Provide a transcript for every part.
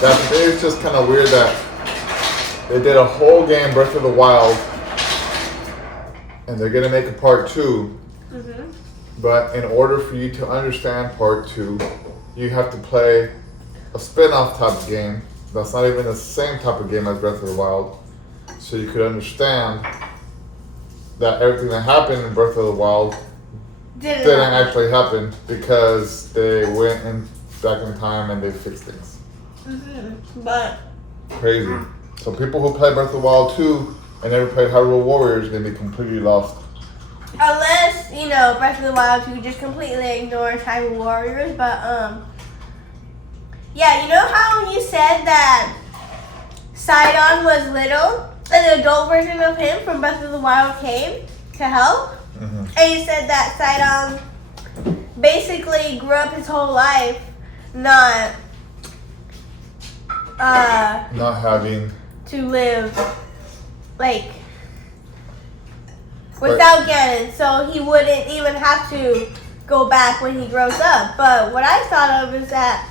That to me it's just kind of weird that they did a whole game, Breath of the Wild, and they're gonna make a part 2. Mm-hmm. But in order for you to understand part 2, you have to play a spin-off type of game that's not even the same type of game as Breath of the Wild, so you could understand that everything that happened in Breath of the Wild didn't actually happen because they went back in time and they fixed things. Mm-hmm. But crazy. So people who play Breath of the Wild 2 and never played Hyrule Warriors are gonna be completely lost. Unless, Breath of the Wild 2 just completely ignores Hyrule Warriors, but yeah, you know how you said that Sidon was little? An adult version of him from Breath of the Wild came to help? Mm-hmm. And you said that Sidon basically grew up his whole life not having to live, like, without Ganon, so he wouldn't even have to go back when he grows up. But what I thought of is that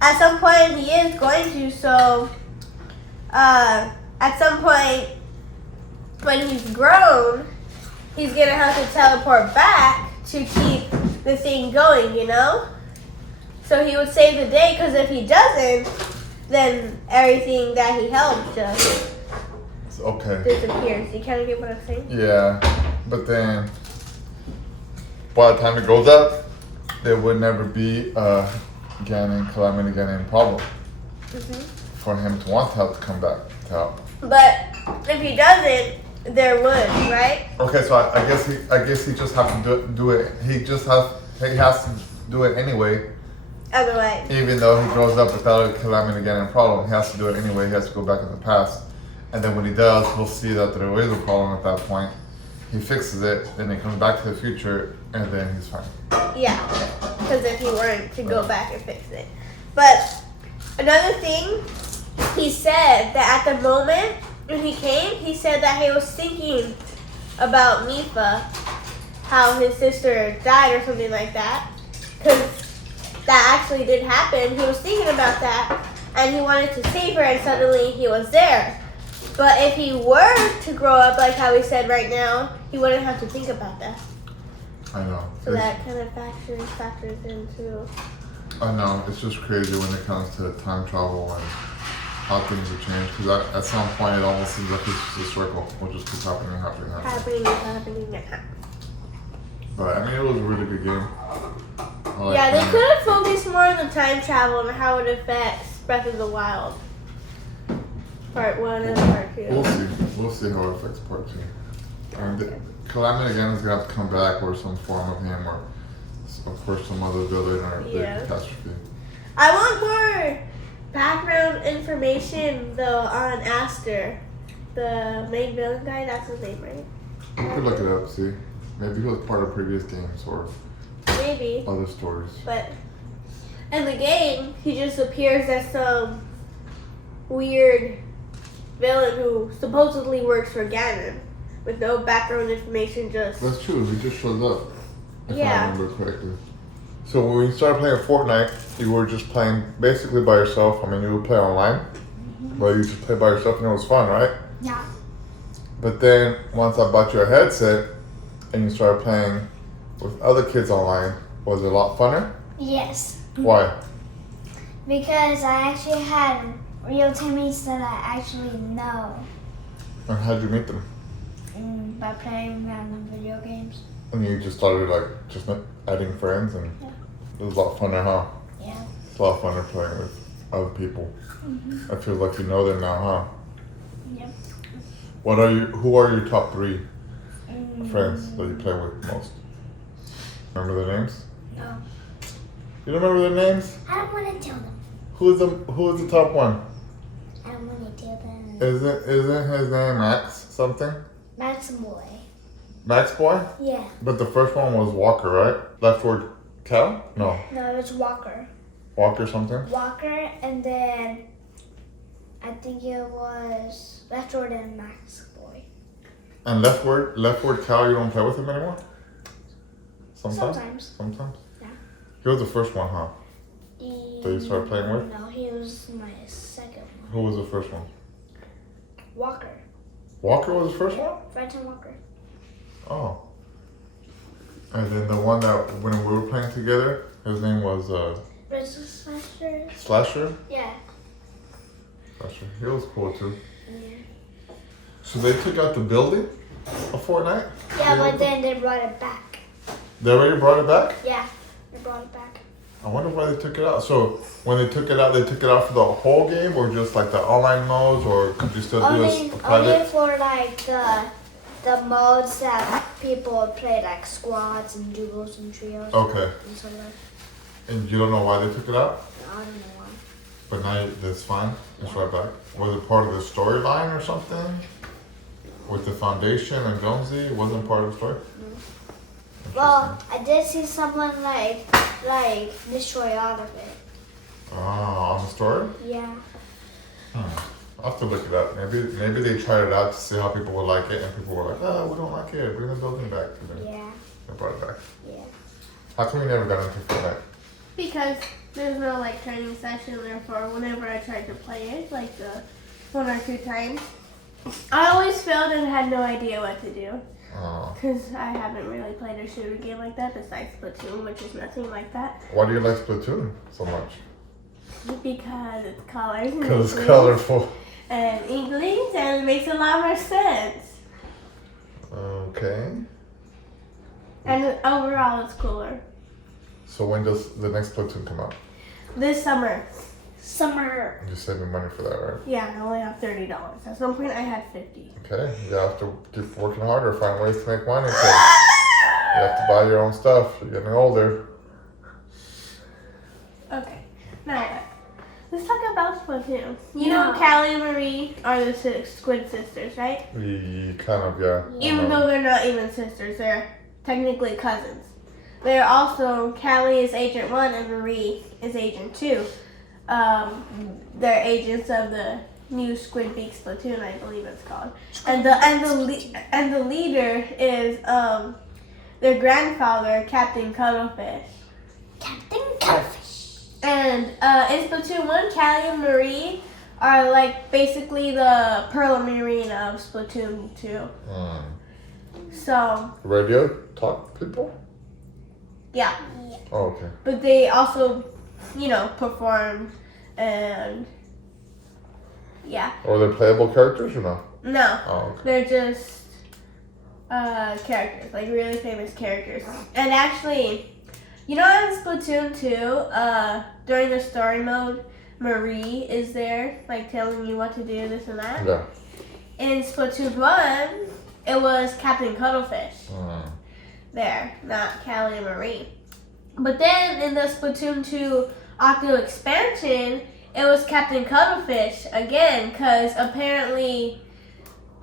at some point he is going to, so at some point when he's grown, he's going to have to teleport back to keep the thing going, So he would save the day, because if he doesn't, then everything that he helped just disappears. You kind of get what I'm saying? Yeah, but then by the time it goes up, there would never be a Calamity Ganon problem for him to want to help to come back to help. But if he doesn't, there would, right? Okay, so I guess he just has to do it. He has to do it anyway. Otherwise, even though he grows up without a Calamity Ganon problem, he has to do it anyway. He has to go back in the past, and then when he does, he'll see that there is a problem at that point. He fixes it, then he comes back to the future, and then he's fine. Yeah, because if he weren't to go back and fix it. But another thing, he said that at the moment when he came, he said that he was thinking about Mipha, how his sister died or something like that, because that actually did happen. He was thinking about that, and he wanted to save her, and suddenly he was there. But if he were to grow up like how he said right now, he wouldn't have to think about that. I know. So that kind of factors into... I know. It's just crazy when it comes to time travel and how things have changed. Because at some point, it almost seems like it's just a circle. It will just keep happening. But, I mean, it was a really good game. Yeah, they could have focused more on the time travel and how it affects Breath of the Wild. Part 1 and Part 2. We'll see how it affects Part 2. And Calamity Ganon is going to have to come back, or some form of him, or of course some other villain or big catastrophe. I want more background information though on Aster, the main villain guy. That's his name, right? You could look it up, see. Maybe he was part of previous games or maybe other stories. But in the game, he just appears as some weird villain who supposedly works for Ganon with no background information. Just that's true. He just shows up. If I remember correctly. So when we started playing Fortnite, you were just playing basically by yourself. I mean, you would play online, but you just play by yourself, and it was fun, right? Yeah. But then once I bought you a headset and you started playing with other kids online, was it a lot funner? Yes. Why? Because I actually had real teammates that I actually know. And how'd you meet them? By playing random video games. And you just started just adding friends, and it was a lot funner, huh? Yeah. It's a lot funner playing with other people. I feel like you know them now, huh? Yep. Who are your top 3 friends that you play with most? Remember their names? No. You don't remember their names? I don't want to tell them. Who's the top one? I don't want to tell them. Isn't his name Max something? Max Boy. Max Boy? Yeah. But the first one was Walker, right? Leftward Cow? No. No, it's Walker. Walker something? Walker, and then I think it was Leftward and Max Boy. And Leftward Cow, you don't play with him anymore? Sometimes. Yeah. He was the first one, huh? that you started playing with? No, he was my second one. Who was the first one? Walker. Walker was the first one? Brenton Walker. Oh. And then the one that when we were playing together, his name was Brenton Slasher. Slasher? Yeah. Slasher. He was cool too. Yeah. So they took out the building of Fortnite? Yeah, but then they brought it back. They already brought it back? Yeah, they brought it back. I wonder why they took it out. So when they took it out for the whole game, or just like the online modes, or could you still do a private? Only for like the modes that people play, like squads and duos and trios. Okay. And so like, And you don't know why they took it out? I don't know why. But now that's fine. It's right back. Was it part of the storyline or something? With the Foundation and Jonesy, it wasn't part of the story? Well, I did see someone like destroy all of it. Oh, on the story? Yeah. I'll have to look it up. Maybe they tried it out to see how people would like it, and people were like, oh, we don't like it. Bring the building back. And then Yeah. they brought it back. Yeah. How come you never got into Fortnite? Because there's no like training session, therefore whenever I tried to play it, like the 1 or 2 times, I always failed and had no idea what to do. Oh. Because I haven't really played a shooter game like that besides Splatoon, which is nothing like that. Why do you like Splatoon so much? Because it's colors and Because it's English colorful. and English, and it makes a lot more sense. Okay. And overall, it's cooler. So when does the next Splatoon come out? This summer. Summer. You're saving money for that, right? Yeah, I only have $30. At some point, I had 50. Okay. You have to keep working harder, find ways to make money. 'Cause you have to buy your own stuff. You're getting older. Okay, now what? Let's talk about Splatoon. You know Callie and Marie are the Squid sisters, right? Kind of, yeah. Even though they're not even sisters, they're technically cousins. They're also, Callie is Agent 1 and Marie is Agent 2. They're agents of the new Squid Beak Splatoon, I believe it's called. And the leader is their grandfather, Captain Cuttlefish. Captain Cuttlefish. And in Splatoon 1, Callie and Marie are like basically the Pearl and Marina of Splatoon 2. So Radio talk people? yeah. Oh, okay. But they also, perform and yeah. Or they're playable characters or no? No. Oh, okay. They're just characters, like really famous characters. And actually, in Splatoon 2, during the story mode, Marie is there, like telling you what to do, this and that. Yeah. In Splatoon 1, it was Captain Cuttlefish there, not Callie and Marie. But then in the Splatoon 2 Octo expansion, it was Captain Cuttlefish again, because apparently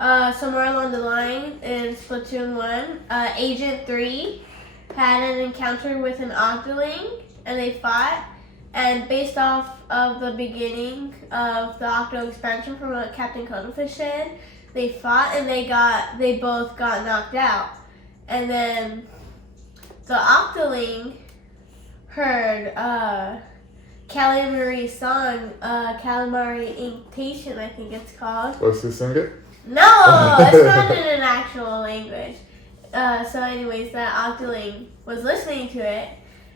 somewhere along the line in Splatoon 1, Agent 3 had an encounter with an Octoling, and they fought. And based off of the beginning of the Octo expansion from what Captain Cuttlefish said, they fought and they both got knocked out. And then the Octoling heard Callie and Marie's song, Calamari Inktation, I think it's called. Let's see, sing it? No, it's not in an actual language. So anyways, that Octoling was listening to it,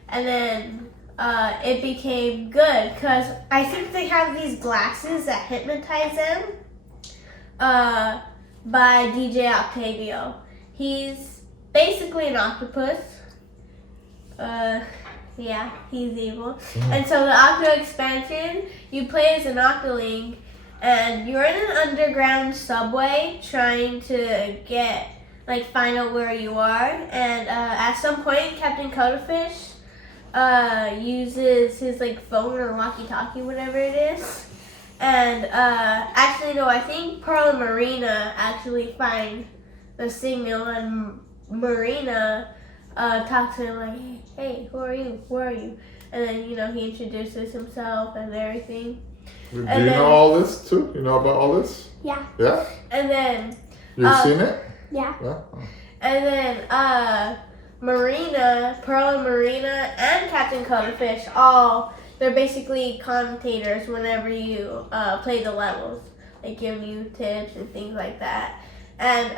and then it became good, because I think they have these glasses that hypnotize them by DJ Octavio. He's basically an octopus. Yeah, he's evil. And so the Octo expansion, you play as an Octoling, and you're in an underground subway trying to find out where you are. And at some point, Captain Cuttlefish uses his phone or walkie-talkie, whatever it is. And actually, no, I think Pearl and Marina actually find the signal, and Marina talks to him like, hey, who are you? Where are you? And then, he introduces himself and everything. Do you know all this too? You know about all this? Yeah. Yeah? And then... You've seen it? Yeah. Yeah? And then Marina, Pearl and Marina, and Captain Cuttlefish all they're basically commentators whenever you play the levels, like giving you tips and things like that. And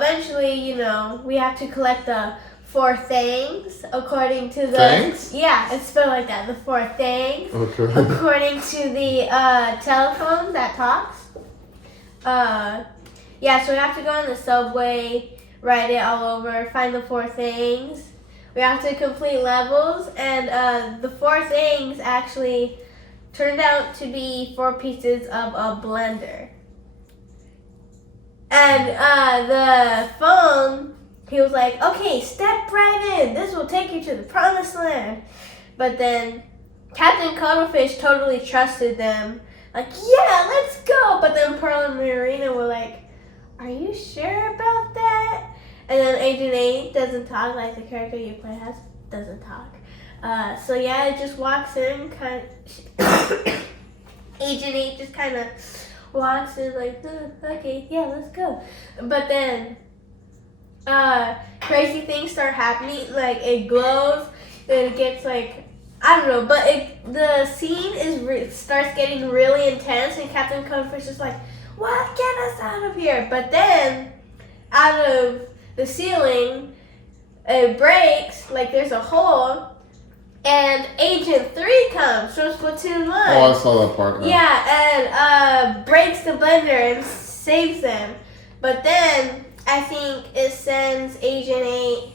eventually, you know, we have to collect the 4 things according to the... Thanks? Yeah, it's spelled like that, the 4 things. Okay. According to the telephone that talks. Yeah, so we have to go on the subway, ride it all over, find the 4 things. We have to complete levels, and the 4 things actually turned out to be 4 pieces of a blender. And the phone, he was like, okay, step right in. This will take you to the promised land. But then Captain Cuttlefish totally trusted them. Like, yeah, let's go. But then Pearl and Marina were like, are you sure about that? And then Agent 8 doesn't talk, like the character you play has doesn't talk. So yeah, it just walks in, kind of. Agent 8 just kind of walks in like, okay, yeah, let's go. But then crazy things start happening. Like it glows, then it gets like, I don't know, but the scene starts getting really intense, and Captain Cuttlefish is like, what? Get us out of here! But then, out of the ceiling, it breaks, like there's a hole, and Agent 3 comes from Splatoon 1. Oh, I saw that part. Now. Yeah, and breaks the blender and saves them. But then, I think it sends Agent 8...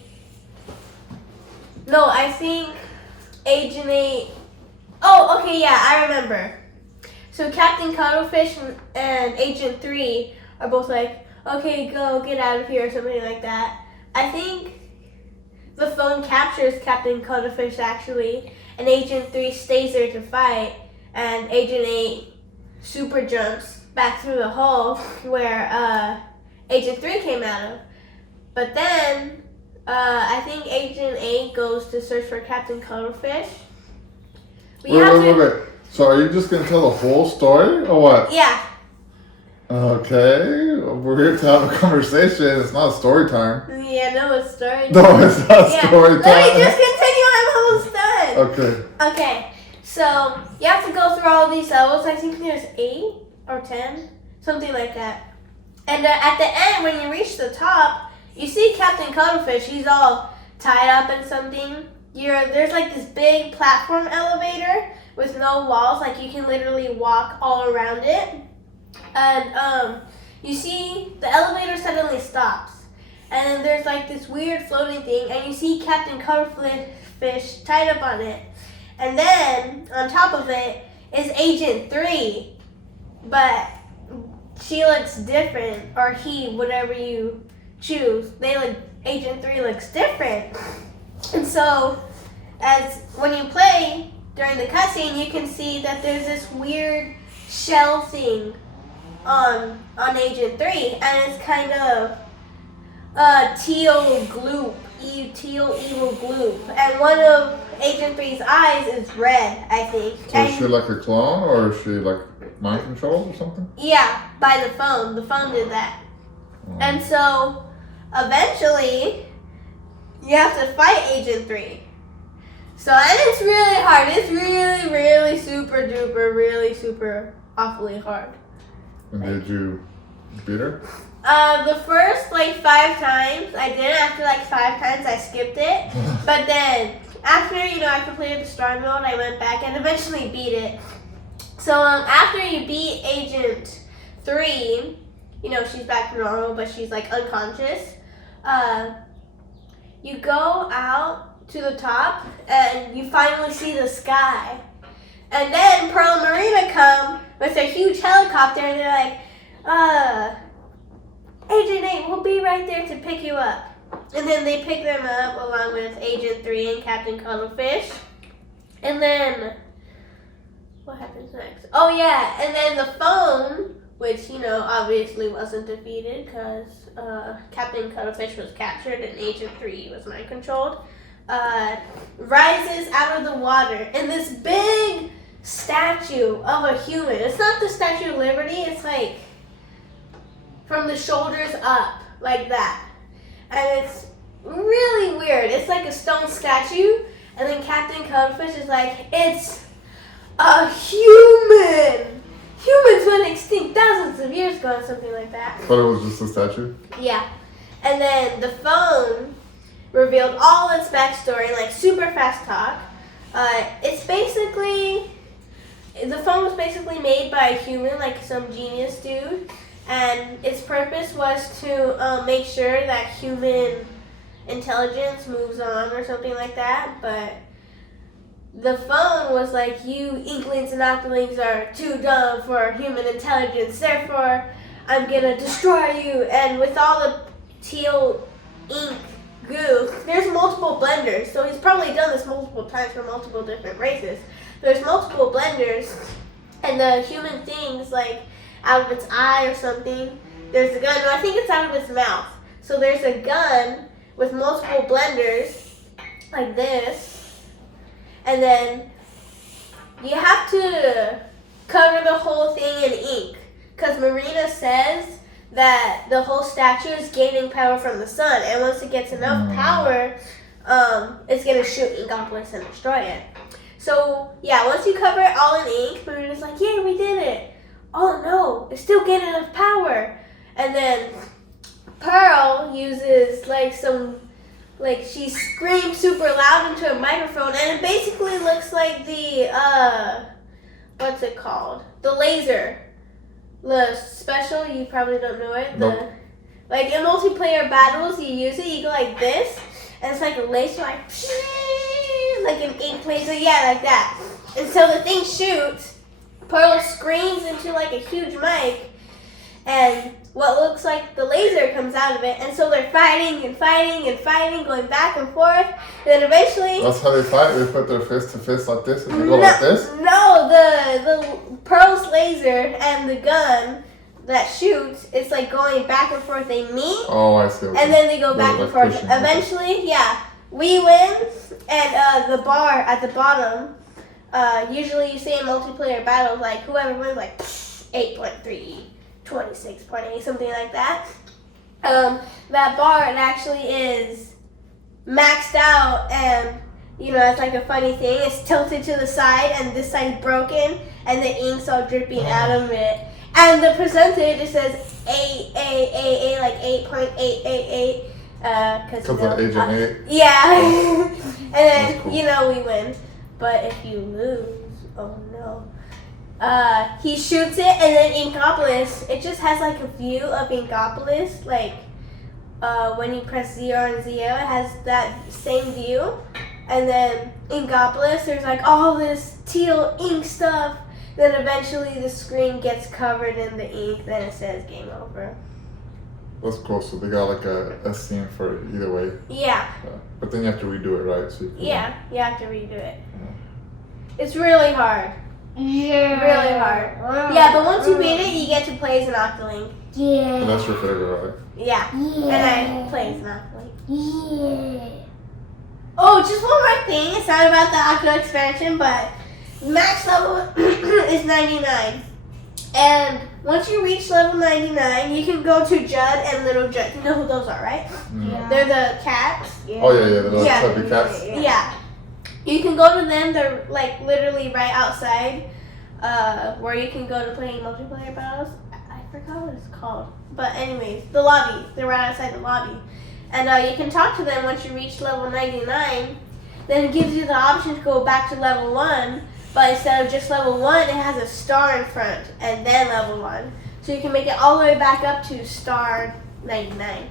No, I think Agent 8... Oh, okay, yeah, I remember. So Captain Cuttlefish and Agent 3 are both like, okay, go, get out of here, or something like that. I think the phone captures Captain Cuttlefish, actually, and Agent 3 stays there to fight, and Agent 8 super jumps back through the hole where Agent 3 came out of. But then, I think Agent 8 goes to search for Captain Cuttlefish. Wait. So are you just going to tell the whole story, or what? Yeah. Okay, we're here to have a conversation. It's not story time. Yeah, no, it's story time. No, it's not story time. Let me just continue. I'm almost done. Okay. Okay, so you have to go through all of these levels. I think there's 8 or 10, something like that. And at the end, when you reach the top, you see Captain Cuttlefish. He's all tied up in something. There's like this big platform elevator with no walls. Like you can literally walk all around it. And you see the elevator suddenly stops. And then there's like this weird floating thing. And you see Captain Cuttlefish tied up on it. And then on top of it is Agent 3. But she looks different. Or he, whatever you choose. Agent 3 looks different. And so, when you play during the cutscene, you can see that there's this weird shell thing on Agent 3, and it's kind of teal evil gloop, and one of Agent 3's eyes is red, I think. So is she like a clone, or is she like mind controlled or something? Yeah, by the phone. The phone did that. And so, eventually, you have to fight Agent 3. So, and it's really hard. It's really, really super duper, really super awfully hard. And did you beat her? The first 5 times I did. After 5 times I skipped it. But then after I completed the star mode, I went back and eventually beat it. So after you beat Agent 3, she's back to normal, but she's unconscious. You go out to the top and you finally see the sky. And then Pearl and Marina come with a huge helicopter, and they're like, Agent 8, we'll be right there to pick you up. And then they pick them up along with Agent 3 and Captain Cuttlefish. And then, what happens next? Oh yeah, and then the phone, which, obviously wasn't defeated because Captain Cuttlefish was captured and Agent 3 was mind controlled, rises out of the water in this big statue of a human. It's not the Statue of Liberty, it's from the shoulders up, like that. And it's really weird. It's like a stone statue, and then Captain Cuttlefish is like, it's a human. Humans went extinct thousands of years ago or something like that. But it was just a statue? Yeah. And then the phone revealed all its backstory, like super fast talk. It's basically, the phone was basically made by a human, like some genius dude. And its purpose was to make sure that human intelligence moves on or something like that. But the phone was like, you inklings and octolings are too dumb for human intelligence, therefore I'm gonna destroy you. And with all the teal ink goo, there's multiple blenders, so he's probably done this multiple times for multiple different races. There's multiple blenders, and the human thing's like out of its eye or something. There's a gun, no, I think it's out of its mouth. So there's a gun with multiple blenders, like this, and then you have to cover the whole thing in ink, because Marina says that the whole statue is gaining power from the sun, and once it gets enough power, it's gonna shoot Inkopolis and destroy it. So yeah, once you cover it all in ink, Marina's like, yay, we did it. Oh no, it's still getting enough power. And then Pearl uses she screams super loud into a microphone, and it basically looks like the, what's it called? The laser. The special, you probably don't know it. Nope. Like in multiplayer battles, you use it, you go like this, and it's like a laser, like an ink laser, yeah, like that. And so the thing shoots, Pearl screams into like a huge mic, and what looks like the laser comes out of it, and so they're fighting and fighting and fighting, going back and forth, and then eventually... That's how they fight? They put their fist to fist like this and they go like this? No, the Pearl's laser and the gun that shoots, it's like going back and forth, they meet, oh, I see. and then they go back and forth. Pushing. Eventually, yeah, we win, and the bar at the bottom, usually you see in multiplayer battles, like whoever wins, like 8.3, 26.8, something like that. That bar, it actually is maxed out, and it's like a funny thing. It's tilted to the side, and this side's broken, and the ink's all dripping out of it. And the percentage, it says 8, like 8.888. Because of Agent 8? Yeah. And then, cool. We win. But if you lose, oh no. He shoots it, and then Inkopolis, it just has like a view of Inkopolis, like when you press 0 and 0, it has that same view. And then Inkopolis, there's like all this teal ink stuff. Then eventually the screen gets covered in the ink, then it says game over. That's cool, so they got like a scene for it either way. Yeah. But then you have to redo it, right? So you have to redo it. It's really hard. Yeah. Really hard. Yeah, but once you beat it, you get to play as an Octoling. Yeah. And that's your favorite, right? Yeah. Yeah. And I play as an Octoling. Yeah. Oh, just one more thing. It's not about the Octo expansion, but max level is 99. And once you reach level 99, you can go to Judd and Little Judd. You know who those are, right? Yeah. They're the cats. Yeah. Oh, yeah, the little chubby cats. Yeah. You can go to them. They're like literally right outside where you can go to play multiplayer battles. I forgot what it's called. But anyways, the lobby. They're right outside the lobby. And you can talk to them once you reach level 99. Then it gives you the option to go back to level 1. But instead of just level 1, it has a star in front and then level 1. So you can make it all the way back up to star 99.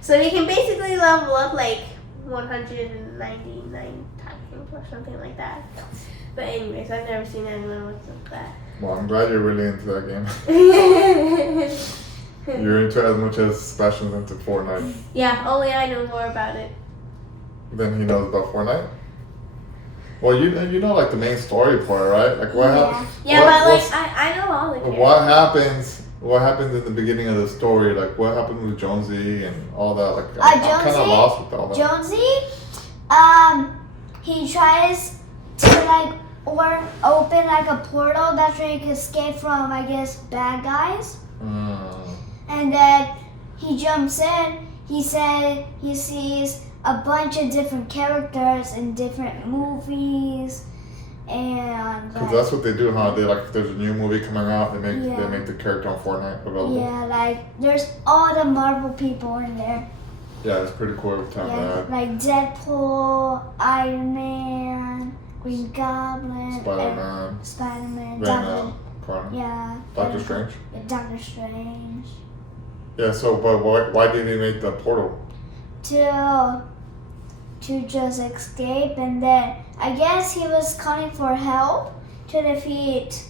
So you can basically level up like 199 times or something like that. But anyways, I've never seen anyone with that. Well, I'm glad you're really into that game. You're into it as much as Sebastian's into Fortnite. Yeah, only I know more about it. Then he knows about Fortnite? Well, you know like the main story part, right? Like what happens? Yeah, but like I know all the characters. What happens in the beginning of the story? Like what happened with Jonesy and all that? Like I'm kind of lost with all that. Jonesy, he tries to like open like a portal that's where he can escape from, I guess, bad guys. And then he jumps in. He said he sees a bunch of different characters in different movies, And Because that's what they do, huh? They like if there's a new movie coming out, they Yeah. make the character on Fortnite available. yeah, like there's all the Marvel people in there. Yeah, it's pretty cool every time Yeah, that. like Deadpool, Iron Man, Green Goblin, Spider-Man, Spider-Man, Venom, Carnage, yeah, Doctor Strange. Doctor Strange. Yeah, so but why did they make the portal? To just escape, and then I guess he was calling for help to defeat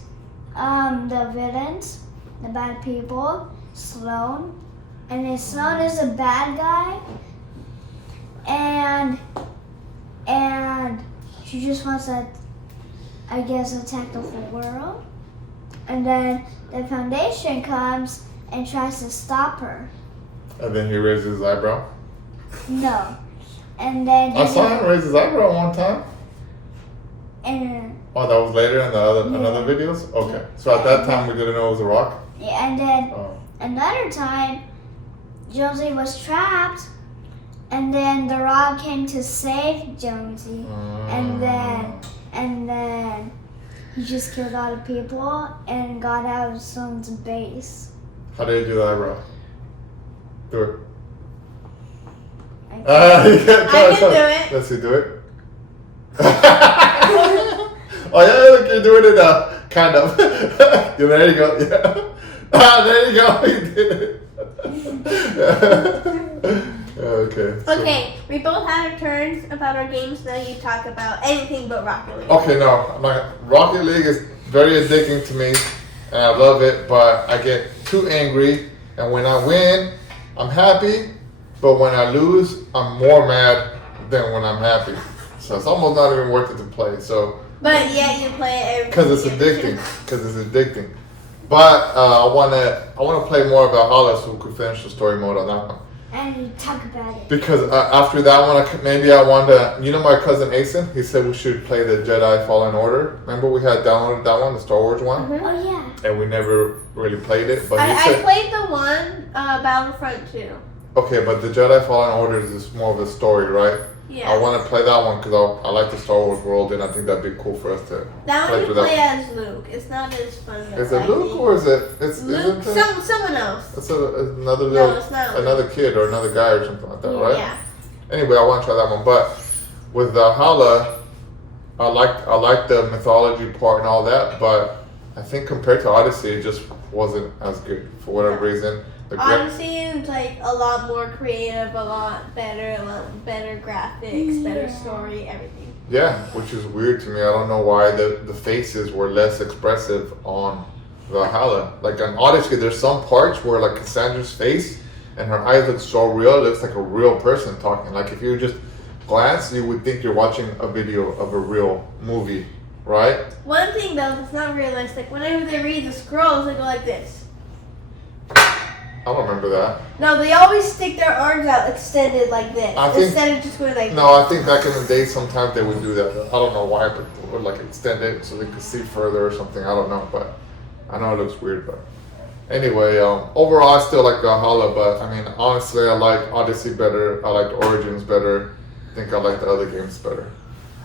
the villains, the bad people, Sloan. And then Sloan is a bad guy, and she just wants to, I guess, attack the whole world. And then the Foundation comes and tries to stop her. And then he raised his eyebrow. No. And then I saw him raise his eyebrow one time. and Oh, that was later in the other Yeah. another videos. Okay, so at that time we didn't know it was a rock. yeah, and then Oh. another time Jonesy was trapped, and then the Rock came to save Jonesy, and then he just killed all the people and got out of Sloan's base. How did he do the eyebrow? Do it. I You can't I can do it. Let's see, do it. Oh yeah, look, you're doing it now. Kind of. Yeah, there you go. Yeah. There you go. You did it. Okay. so- Okay, we both had our turns about our games. Now you talk about anything but Rocket League. Okay, no. Rocket League is very addicting to me, and I love it. But I get too angry, and when I win, I'm happy. But when I lose, I'm more mad than when I'm happy. So it's almost not even worth it to play. So But yet you play it every because it's addicting. But I wanna play more of Valhalla so we could finish the story mode on that one. and you talk about it. Because after that one, maybe I want to. You know, my cousin Asen, he said we should play the Jedi Fallen Order. Remember, we had downloaded that one, the Star Wars one, Mhm. Oh yeah. and we never really played it. But he I said, played the one Battlefront 2. okay, but the Jedi Fallen Order is more of a story, right? Yeah. I want to play that one because I like the Star Wars world, and I think that'd be cool for us to. That play one you through that play as Luke. It's not as fun as Is it Luke or is it? Luke? Isn't it? Someone else. It's another No, little, it's not. another kid or another guy or something like that, right? Yeah. Anyway, I want to try that one, but with Valhalla, I like the mythology part and all that, but I think compared to Odyssey, it just wasn't as good for whatever reason. The Odyssey is like a lot more creative, a lot better graphics, better story, everything. yeah, which is weird to me. I don't know why the faces were less expressive on Valhalla. Like on Odyssey, there's some parts where like Cassandra's face and her eyes look so real. It looks like a real person talking. Like if you just glance, you would think you're watching a video of a real movie, right? One thing though that's not realistic, whenever they read the scrolls, they go like this. I don't remember that. No, they always stick their arms out extended like this. I think- instead of just going like No, I think back in the day, sometimes they would do that. I don't know why, but they would like extend it so they could see further or something. I don't know, but I know it looks weird. But anyway, overall, I still like Valhalla. But I mean, honestly, I like Odyssey better. I like Origins better. I think I like the other games better.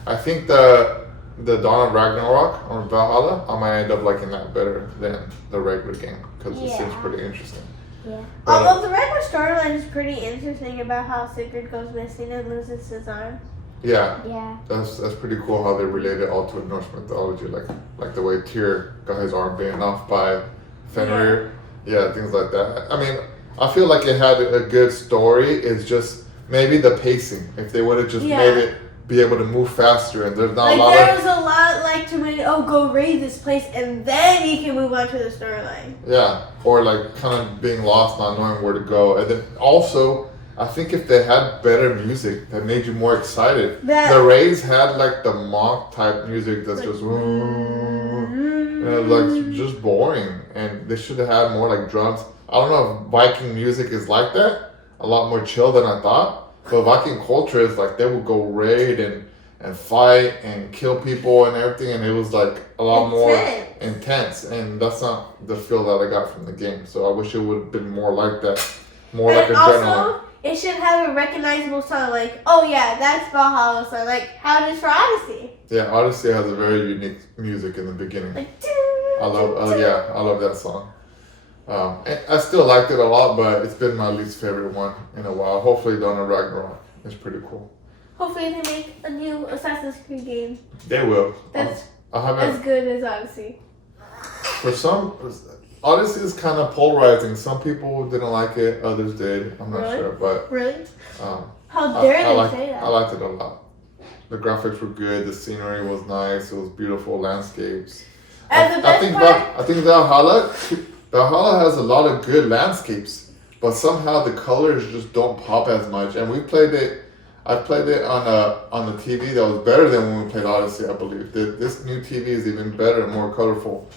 I think the Dawn of Ragnarok or Valhalla, I might end up liking that better than the regular game because it seems Yeah. pretty interesting. Yeah. But, Although the regular storyline is pretty interesting about how Sigurd goes missing and loses his arm. yeah. Yeah. That's pretty cool how they relate it all to Norse mythology, like the way Tyr got his arm bitten off by Fenrir, yeah, things like that. I mean, I feel like it had a good story. It's just maybe the pacing. If they would have just Yeah. made it be able to move faster, and there's not Like a lot there of was a lot like to make go raid this place and then you can move on to the storyline. yeah, or like kind of being lost, not knowing where to go, and then also. I think if they had better music that made you more excited. The Rays had like the monk type music that's just like just boring, and they should have had more like drums. I don't know if Viking music is like that, a lot more chill than I thought. But Viking culture is like they would go raid and fight and kill people and everything, and it was like a lot more intense, and that's not the feel that I got from the game. So I wish it would have been more like that, more like And a also, general. it should have a recognizable song. Like, oh yeah, that's Valhalla song. Like, how it is for Odyssey. Yeah, Odyssey has a very unique music in the beginning. Like, I love that song. I still liked it a lot, but it's been my least favorite one in a while. Hopefully, Dawn of Ragnarok is pretty cool. Hopefully, they make a new Assassin's Creed game. They will. That's I haven't. as good as Odyssey. For some, Odyssey is kind of polarizing. Some people didn't like it, others did. I'm not Really? sure, but Really? um, How dare they liked, say that? I liked it a lot. The graphics were good. The scenery was nice. It was beautiful landscapes. And the best I think Valhalla has a lot of good landscapes, but somehow the colors just don't pop as much. And we played it. I played it on the TV that was better than when we played Odyssey. I believe this new TV is even better and more colorful.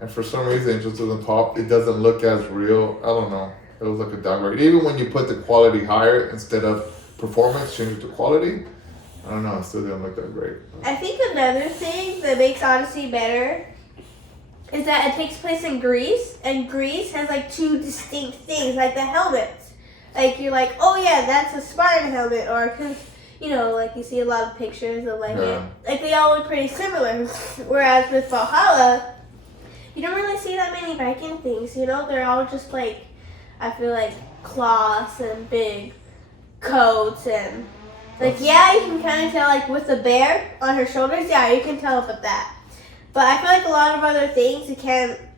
And for some reason, it just doesn't pop. It doesn't look as real. I don't know. It was like a downgrade. Even when you put the quality higher instead of performance, change it to quality. I don't know. It still didn't look that great. I think another thing that makes Odyssey better is that it takes place in Greece, and Greece has like two distinct things, like the helmets. Like you're like, oh yeah, that's a Spartan helmet, or cause you know, like you see a lot of pictures of like it. Like they all look pretty similar. Whereas with Valhalla, you don't really see that many Viking things. You know, they're all just like, I feel like cloths and big coats and. Like, yeah, you can kind of tell, like, with the bear on her shoulders, yeah, you can tell with that. But I feel like a lot of other things,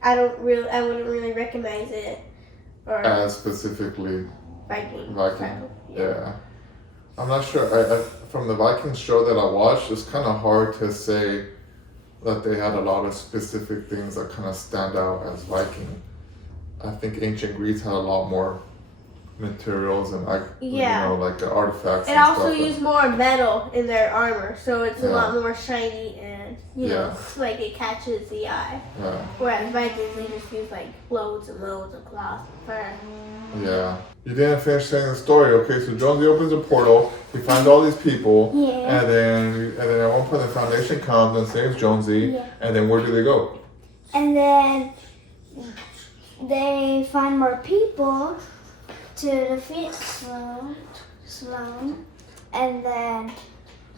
I wouldn't really recognize it. Or As specifically Viking. Yeah. I'm not sure. I from the Viking show that I watched, it's kind of hard to say that they had a lot of specific things that kind of stand out as Viking. I think ancient Greece had a lot more materials and like you know, like the artifacts. It also used more metal in their armor, so it's a lot more shiny and you know, like it catches the eye. Yeah. Whereas Vikings, they just use like loads and loads of cloth fur. Yeah. You didn't finish saying the story. Okay, so Jonesy opens a portal. He finds all these people. Yeah. And then at one point the Foundation comes and saves Jonesy. Yeah. And then where do they go? And then they find more people to defeat Sloan, and then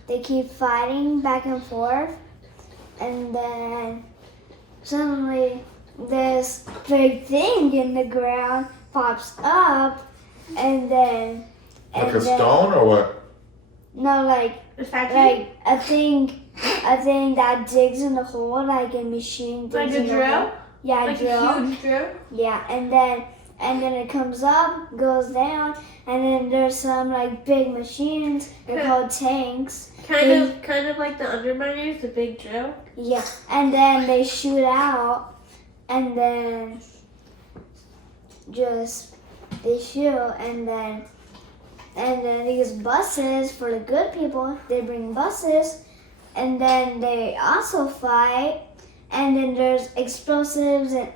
they keep fighting back and forth, and then suddenly this big thing in the ground pops up, and then Like a stone or what? No, like a thing that digs in the hole, like a machine digs Like a in the drill? hole. Yeah, Like drill. a huge drill? Yeah, and then it comes up, goes down, and then there's some like big machines. They're called tanks. Kind of like the Underminers, the big drill. Yeah, and then they shoot out, and then they shoot, and then these buses for the good people. They bring buses, and then they also fight, and then there's explosives and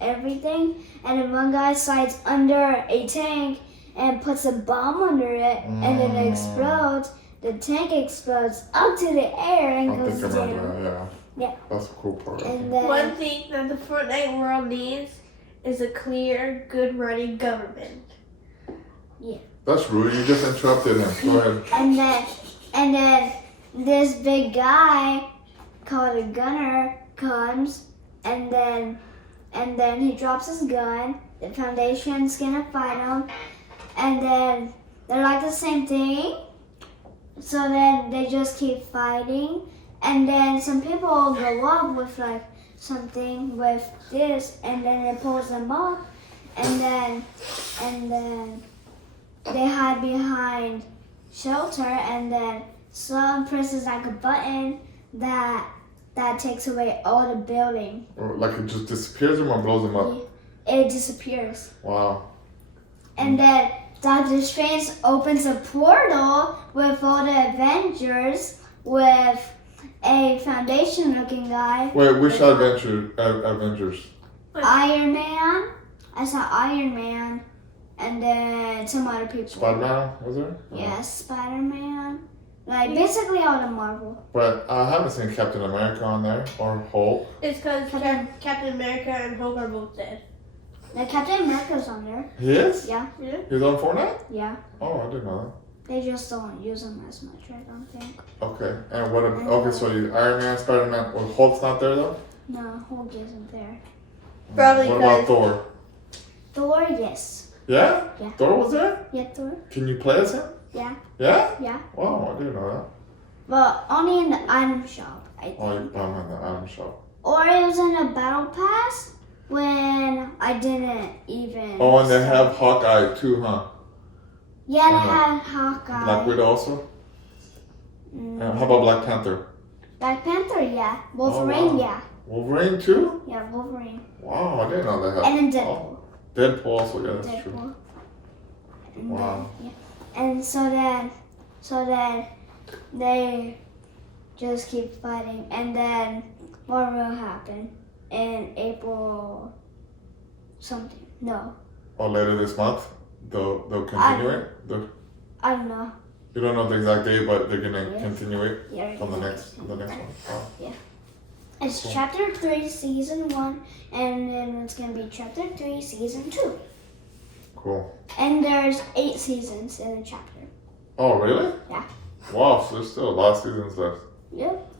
everything. And then one guy slides under a tank and puts a bomb under it, and then it explodes. The tank explodes up to the air and goes down. Yeah. That's a cool part. And then, one thing that the Fortnite world needs is a clear, good running government. Yeah. That's rude. You just interrupted him. Go ahead. And then this big guy called a gunner comes, and then he drops his gun. The Foundation's gonna fight him, and then they're like the same thing. So then they just keep fighting, and then some people go up with like something with this, and then it pulls them up, and then they hide behind shelter, and then someone presses like a button that takes away all the building. Or like it just disappears or blows them up? It disappears. Wow. And then Doctor Strange opens a portal with all the Avengers with a Foundation-looking guy. Wait, which Avengers? Iron Man. I saw Iron Man, and then some other people. Spider-Man, was there? Yes, Spider-Man. Like basically all the Marvel. But I haven't seen Captain America on there or Hulk. It's because Captain America and Hulk are both dead. The Captain America's on there. He is? Yeah. He's on Fortnite? Yeah. Oh, I didn't know They just don't use him as much, I don't think. that. Okay. And what? Okay, so you Iron Man, Spider Man. Well, Hulk's not there though. No, Hulk isn't there. Probably What about because- Thor? Thor, yes. Yeah? Yeah. Thor was there? Yeah, Thor. Can you play as him? Yeah. Yeah? Yeah. Wow, I didn't know that. But only in the item shop, I think. Oh, you found him in the item shop. Or it was in the battle pass when I didn't even. Oh, and they have Hawkeye too, huh? Yeah, they Uh-huh. had Hawkeye. Black Widow also? How about Black Panther? Black Panther, yeah. Wolverine, wow. yeah. Wolverine too? Yeah, Wolverine. Wow, I didn't know they had. And then Oh, Deadpool. Deadpool also, yeah, that's true. Deadpool. And Wow. Then, yeah. And so then they just keep fighting. And then what will happen in April something? No. Oh, later this month? They'll continue it? I don't know. You don't know the exact date, but they're gonna Yes. continue it Yeah, on the next one. Oh. It's Cool. chapter 3, season 1, and then it's gonna be chapter 3, season 2. Cool. And there's 8 seasons in a chapter. Oh, really? Yeah. Wow, so there's still a lot of seasons left. Yep.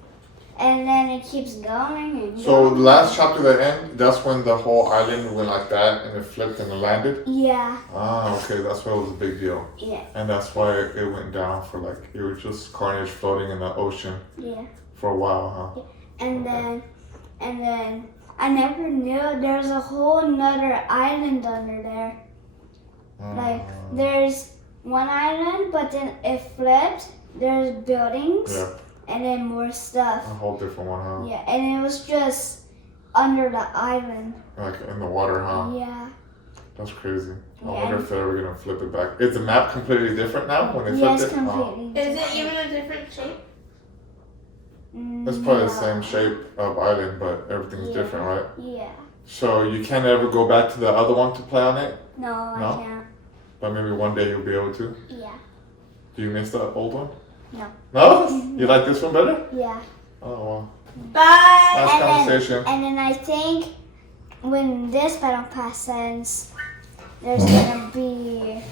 And then it keeps going and So the going. last chapter that end, that's when the whole island went like that and it flipped and it landed? Yeah, Ah, okay, that's why it was a big deal. yeah, And that's why it went down for like, it was just carnage floating in the ocean yeah. for a while, huh? And then I never knew there's a whole nother island under there. Like there's one island, but then it flipped. There's buildings Yeah, and then more stuff. a whole different one, huh? Yeah, and it was just under the island. Like in the water, huh? Yeah. That's crazy. I Yeah. wonder if they're ever gonna flip it back. Is the map completely different now when they Yes, flipped it? Wow. completely. Is it even a different shape? It's probably the No. same shape of island, but everything's Yeah. different, right? Yeah. So you can't ever go back to the other one to play on it, No, No? I can't. but maybe one day you'll be able to. Yeah. Do you miss the old one? No. No? You like this one better? Yeah. Oh wow. Bye! Nice And conversation. And then I think when this battle pass ends, there's gonna be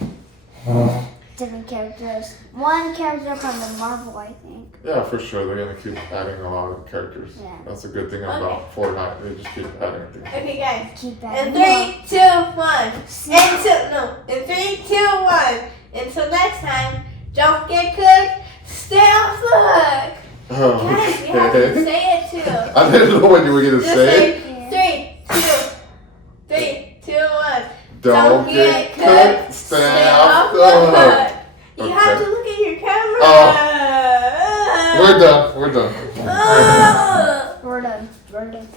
different characters. One character from the Marvel, I think. Yeah, for sure. They're gonna keep adding a lot of characters. Yeah. That's a good thing about Fortnite. They just keep adding things. Okay, guys. Keep that. In 3, 2, 1. In 3, 2, 1. Until next time, don't get cooked. Stay off the hook. Guys, you have to Okay. say it too. I didn't know when you were gonna Just say it. say 3, 2, 1. Don't get cooked. Stay off the hook. You have to Okay. look at your camera. Oh. We're done. We're done. Oh. We're done. We're done.